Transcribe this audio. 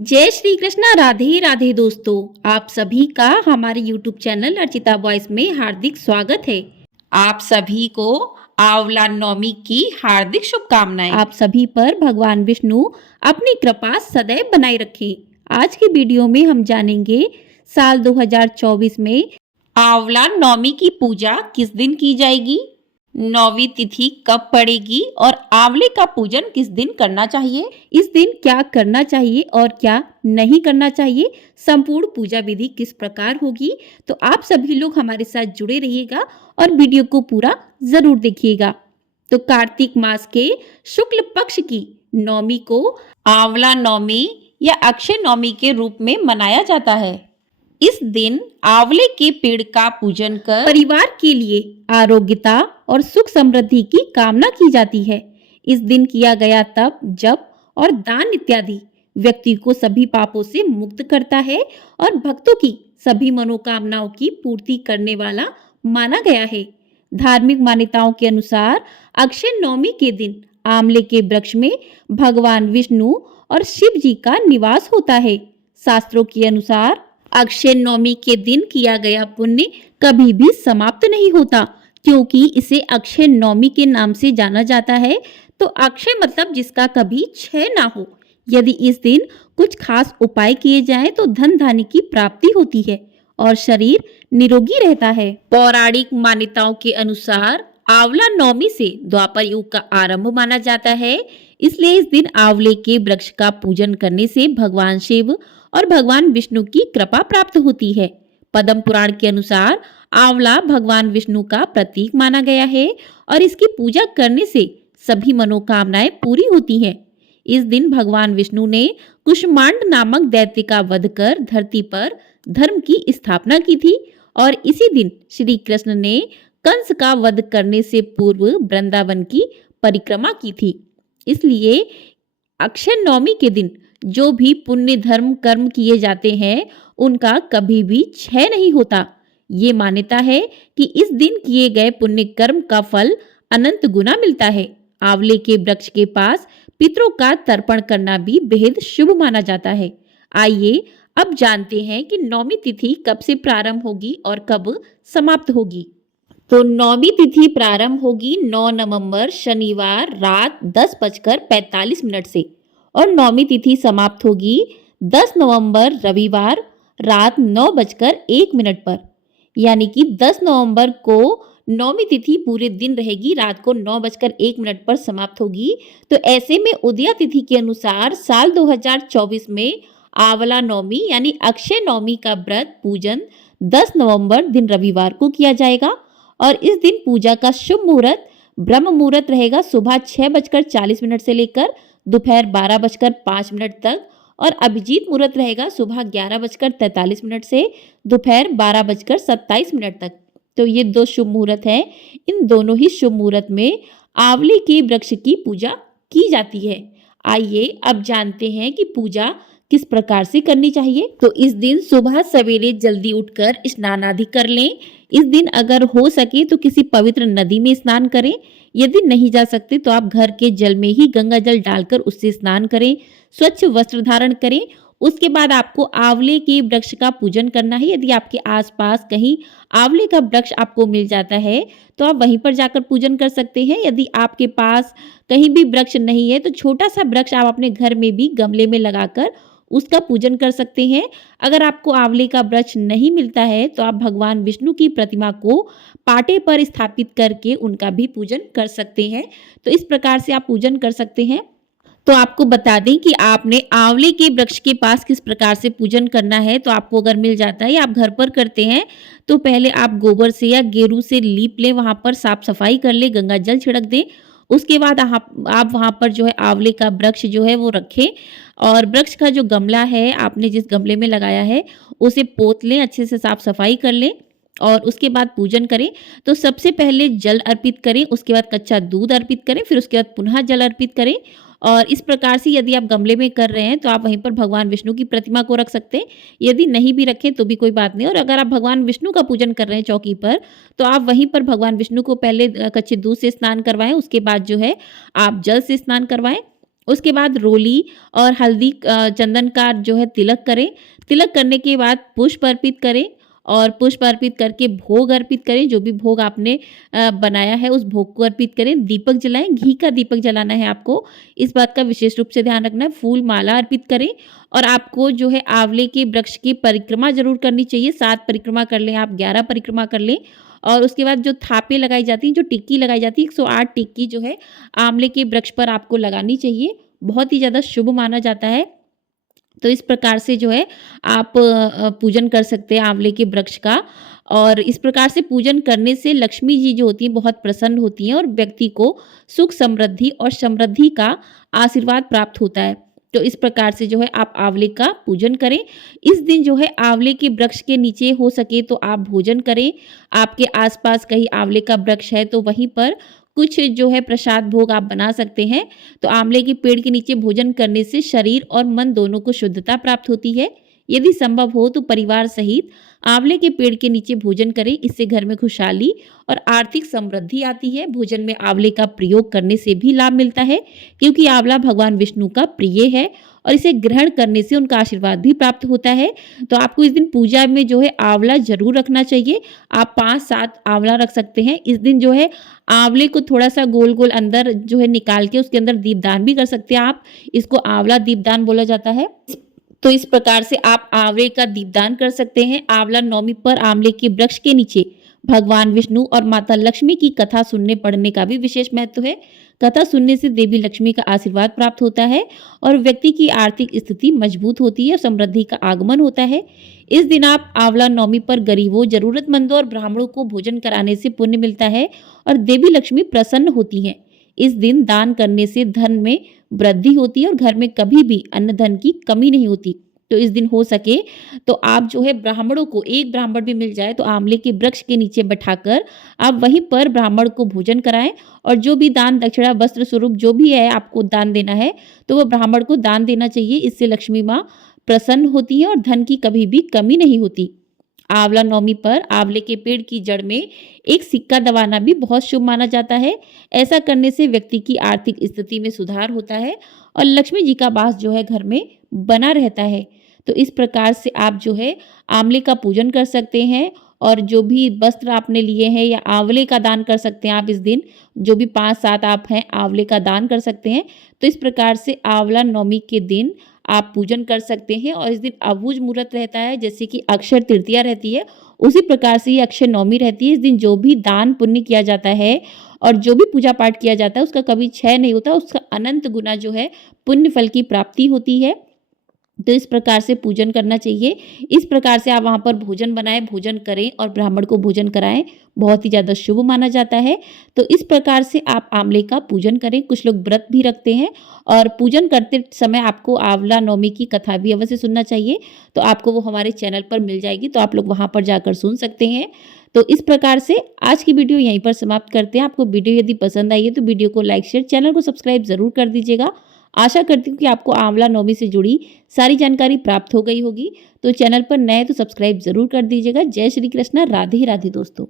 जय श्री कृष्णा। राधे राधे दोस्तों, आप सभी का हमारे YouTube चैनल अर्चिता वॉइस में हार्दिक स्वागत है। आप सभी को आंवला नवमी की हार्दिक शुभकामनाएं। आप सभी पर भगवान विष्णु अपनी कृपा सदैव बनाए रखें। आज की वीडियो में हम जानेंगे साल 2024 में आंवला नवमी की पूजा किस दिन की जाएगी, नौवीं तिथि कब पड़ेगी और आंवले का पूजन किस दिन करना चाहिए, इस दिन क्या करना चाहिए और क्या नहीं करना चाहिए, संपूर्ण पूजा विधि किस प्रकार होगी। तो आप सभी लोग हमारे साथ जुड़े रहिएगा और वीडियो को पूरा जरूर देखिएगा। तो कार्तिक मास के शुक्ल पक्ष की नवमी को आंवला नवमी या अक्षय नवमी के रूप में मनाया जाता है। इस दिन आंवले के पेड़ का पूजन कर परिवार के लिए आरोग्यता और सुख समृद्धि की कामना की जाती है। इस दिन किया गया तप, जप और दान इत्यादि व्यक्ति को सभी पापों से मुक्त करता है और भक्तों की सभी मनोकामनाओं की पूर्ति करने वाला माना गया है। धार्मिक मान्यताओं के अनुसार अक्षय नवमी के दिन आंवले के वृक्ष में भगवान विष्णु और शिव जी का निवास होता है। शास्त्रों के अनुसार अक्षय नवमी के दिन किया गया पुण्य कभी भी समाप्त नहीं होता, क्योंकि इसे अक्षय नवमी के नाम से जाना जाता है। तो अक्षय मतलब जिसका कभी क्षय ना हो। यदि इस दिन कुछ खास उपाय किए जाएं तो धन धान्य की प्राप्ति होती है और शरीर निरोगी रहता है। पौराणिक मान्यताओं के अनुसार आंवला नवमी से द्वापर युग का आरंभ माना जाता है। इसलिए इस दिन आंवले के वृक्ष का पूजन करने से भगवान शिव और भगवान विष्णु की कृपा प्राप्त होती है। पद्म पुराण के अनुसार आंवला भगवान विष्णु का प्रतीक माना गया है और इसकी पूजा करने से सभी मनोकामनाएं पूरी होती हैं। इस दिन भगवान विष्णु ने कुष्मांड नामक दैत्य का वध कर धरती पर धर्म की स्थापना की थी और इसी दिन श्री कृष्ण ने कंस का वध करने से पूर्व वृंदावन की परिक्रमा की थी। इसलिए अक्षय नवमी के दिन जो भी पुण्य धर्म कर्म किए जाते हैं उनका कभी भी क्षय नहीं होता। ये मान्यता है कि इस दिन किए गए पुण्य कर्म का फल अनंत गुना मिलता है। आंवले के वृक्ष के पास पितरों का तर्पण करना भी बेहद शुभ माना जाता है। आइए अब जानते हैं कि नवमी तिथि कब से प्रारंभ होगी और कब समाप्त होगी। तो नवमी तिथि प्रारंभ होगी 9 नवंबर शनिवार रात 10:45 से और नवमी तिथि समाप्त होगी 10 नवंबर रविवार रात 9:01 पर। यानी कि 10 नवंबर को नवमी तिथि पूरे दिन रहेगी, रात को 9:01 पर समाप्त होगी। तो ऐसे में उदया तिथि के अनुसार साल 2024 में आंवला नवमी यानी अक्षय नवमी का व्रत पूजन 10 नवंबर दिन रविवार को किया जाएगा और इस दिन पूजा का शुभ मुहूर्त ब्रह्म मुहूर्त रहेगा सुबह 6:40 से लेकर दोपहर 12:05 तक और अभिजीत मुहूर्त रहेगा सुबह 11:43 से दोपहर 12:27 तक। तो ये दो शुभ मुहूर्त हैं। इन दोनों ही शुभ मुहूर्त में आंवले के वृक्ष की पूजा की जाती है। आइए अब जानते हैं कि पूजा किस प्रकार से करनी चाहिए। तो इस दिन सुबह सवेरे जल्दी उठकर स्नान आदि कर लें। इस दिन अगर हो सके तो किसी पवित्र नदी में स्नान करें। यदि नहीं जा सकते तो आप घर के जल में ही गंगा जल डालकर उससे स्नान करें। स्वच्छ वस्त्र धारण करें। उसके बाद आपको आंवले के वृक्ष का पूजन करना है। यदि आपके आसपास कहीं आंवले का वृक्ष आपको मिल जाता है तो आप वहीं पर जाकर पूजन कर सकते हैं। यदि आपके पास कहीं भी वृक्ष नहीं है तो छोटा सा वृक्ष आप अपने घर में भी गमले में लगाकर उसका पूजन कर सकते हैं। अगर आपको आंवले का वृक्ष नहीं मिलता है तो आप भगवान विष्णु की प्रतिमा को पाटे पर स्थापित करके उनका भी पूजन कर सकते हैं। तो इस प्रकार से आप पूजन कर सकते हैं। तो आपको बता दें कि आपने आंवले के वृक्ष के पास किस प्रकार से पूजन करना है। तो आपको अगर मिल जाता है या आप घर पर करते हैं तो पहले आप गोबर से या गेरू से लीप लें, वहां पर साफ सफाई कर ले, गंगा जल छिड़क दें। उसके बाद आप वहां पर जो है आंवले का वृक्ष जो है वो रखें और वृक्ष का जो गमला है आपने जिस गमले में लगाया है उसे पोत लें, अच्छे से साफ सफाई कर लें और उसके बाद पूजन करें। तो सबसे पहले जल अर्पित करें, उसके बाद कच्चा दूध अर्पित करें, फिर उसके बाद पुनः जल अर्पित करें। और इस प्रकार से यदि आप गमले में कर रहे हैं तो आप वहीं पर भगवान विष्णु की प्रतिमा को रख सकते हैं। यदि नहीं भी रखें तो भी कोई बात नहीं। और अगर आप भगवान विष्णु का पूजन कर रहे हैं चौकी पर तो आप वहीं पर भगवान विष्णु को पहले कच्चे दूध से स्नान करवाएं, उसके बाद जो है आप जल से स्नान करवाएं उसके बाद रोली और हल्दी चंदन का जो है तिलक करें। तिलक करने के बाद पुष्प अर्पित करें और पुष्प अर्पित करके भोग अर्पित करें। जो भी भोग आपने बनाया है उस भोग को अर्पित करें। दीपक जलाएं, घी का दीपक जलाना है आपको, इस बात का विशेष रूप से ध्यान रखना है। फूल माला अर्पित करें और आपको जो है आंवले के वृक्ष की परिक्रमा जरूर करनी चाहिए। 7 परिक्रमा कर लें आप, 11 परिक्रमा कर लें। और उसके बाद जो थापे लगाई जाती हैं, जो टिक्की लगाई जाती है, 108 टिक्की जो है आंवले के वृक्ष पर आपको लगानी चाहिए। बहुत ही ज़्यादा शुभ माना जाता है। तो इस प्रकार से जो है आप पूजन कर सकते हैं आंवले के वृक्ष का। और इस प्रकार से पूजन करने से लक्ष्मी जी जो होती हैं बहुत प्रसन्न होती हैं और व्यक्ति को सुख समृद्धि और समृद्धि का आशीर्वाद प्राप्त होता है। तो इस प्रकार से जो है आप आंवले का पूजन करें। इस दिन जो है आंवले के वृक्ष के नीचे हो सके तो आप भोजन करें। आपके आसपास कहीं आंवले का वृक्ष है तो वहीं पर कुछ जो है प्रसाद भोग आप बना सकते हैं। तो आंवले के पेड़ के नीचे भोजन करने से शरीर और मन दोनों को शुद्धता प्राप्त होती है। यदि संभव हो तो परिवार सहित आंवले के पेड़ के नीचे भोजन करें। इससे घर में खुशहाली और आर्थिक समृद्धि आती है। भोजन में आंवले का प्रयोग करने से भी लाभ मिलता है, क्योंकि आंवला भगवान विष्णु का प्रिय है और इसे ग्रहण करने से उनका आशीर्वाद भी प्राप्त होता है। तो आपको इस दिन पूजा में जो है आंवला जरूर रखना चाहिए। आप 5-7 आंवला रख सकते हैं। इस दिन जो है आंवले को थोड़ा सा गोल गोल अंदर जो है निकाल के उसके अंदर दीपदान भी कर सकते हैं आप। इसको आंवला दीपदान बोला जाता है। तो इस प्रकार से आप आंवले का दीपदान कर सकते हैं। आंवला नवमी पर आंवले के वृक्ष के नीचे भगवान विष्णु और माता लक्ष्मी की कथा सुनने पढ़ने का भी विशेष महत्व है। कथा सुनने से देवी लक्ष्मी का आशीर्वाद प्राप्त होता है और व्यक्ति की आर्थिक स्थिति मजबूत होती है और समृद्धि का आगमन होता है। इस दिन आप आंवला नवमी पर गरीबों, जरूरतमंदों और ब्राह्मणों को भोजन कराने से पुण्य मिलता है और देवी लक्ष्मी प्रसन्न होती हैं। इस दिन दान करने से धन में वृद्धि होती है और घर में कभी भी अन्न धन की कमी नहीं होती। तो इस दिन हो सके तो आप जो है ब्राह्मणों को, एक ब्राह्मण भी मिल जाए तो आंवले के वृक्ष के नीचे बैठाकर आप वहीं पर ब्राह्मण को भोजन कराएं। और जो भी दान दक्षिणा वस्त्र स्वरूप जो भी है आपको दान देना है तो वो ब्राह्मण को दान देना चाहिए। इससे लक्ष्मी माँ प्रसन्न होती है और धन की कभी भी कमी नहीं होती। आंवला नवमी पर आंवले के पेड़ की जड़ में एक सिक्का दबाना भी बहुत शुभ माना जाता है। ऐसा करने से व्यक्ति की आर्थिक स्थिति में सुधार होता है और लक्ष्मी जी का वास जो है घर में बना रहता है। तो इस प्रकार से आप जो है आंवले का पूजन कर सकते हैं और जो भी वस्त्र आपने लिए हैं या आंवले का दान कर सकते हैं आप इस दिन। जो भी 5-7 आप हैं आंवले का दान कर सकते हैं। तो इस प्रकार से आंवला नवमी के दिन आप पूजन कर सकते हैं। और इस दिन अबूझ मुहूर्त रहता है, जैसे कि अक्षय तृतीया रहती है उसी प्रकार से ये अक्षय नवमी रहती है। इस दिन जो भी दान पुण्य किया जाता है और जो भी पूजा पाठ किया जाता है उसका कभी क्षय नहीं होता, उसका अनंत गुना जो है पुण्य फल की प्राप्ति होती है। तो इस प्रकार से पूजन करना चाहिए। इस प्रकार से आप वहाँ पर भोजन बनाएं, भोजन करें और ब्राह्मण को भोजन कराएं। बहुत ही ज़्यादा शुभ माना जाता है। तो इस प्रकार से आप आंवले का पूजन करें। कुछ लोग व्रत भी रखते हैं और पूजन करते समय आपको आंवला नवमी की कथा भी अवश्य सुनना चाहिए। तो आपको वो हमारे चैनल पर मिल जाएगी, तो आप लोग वहाँ पर जाकर सुन सकते हैं। तो इस प्रकार से आज की वीडियो यहीं पर समाप्त करते हैं। आपको वीडियो यदि पसंद आई है तो वीडियो को लाइक, शेयर, चैनल को सब्सक्राइब जरूर कर दीजिएगा। आशा करती हूँ कि आपको आंवला नवमी से जुड़ी सारी जानकारी प्राप्त हो गई होगी। तो चैनल पर नए तो सब्सक्राइब जरूर कर दीजिएगा। जय श्री कृष्णा, राधे राधे दोस्तों।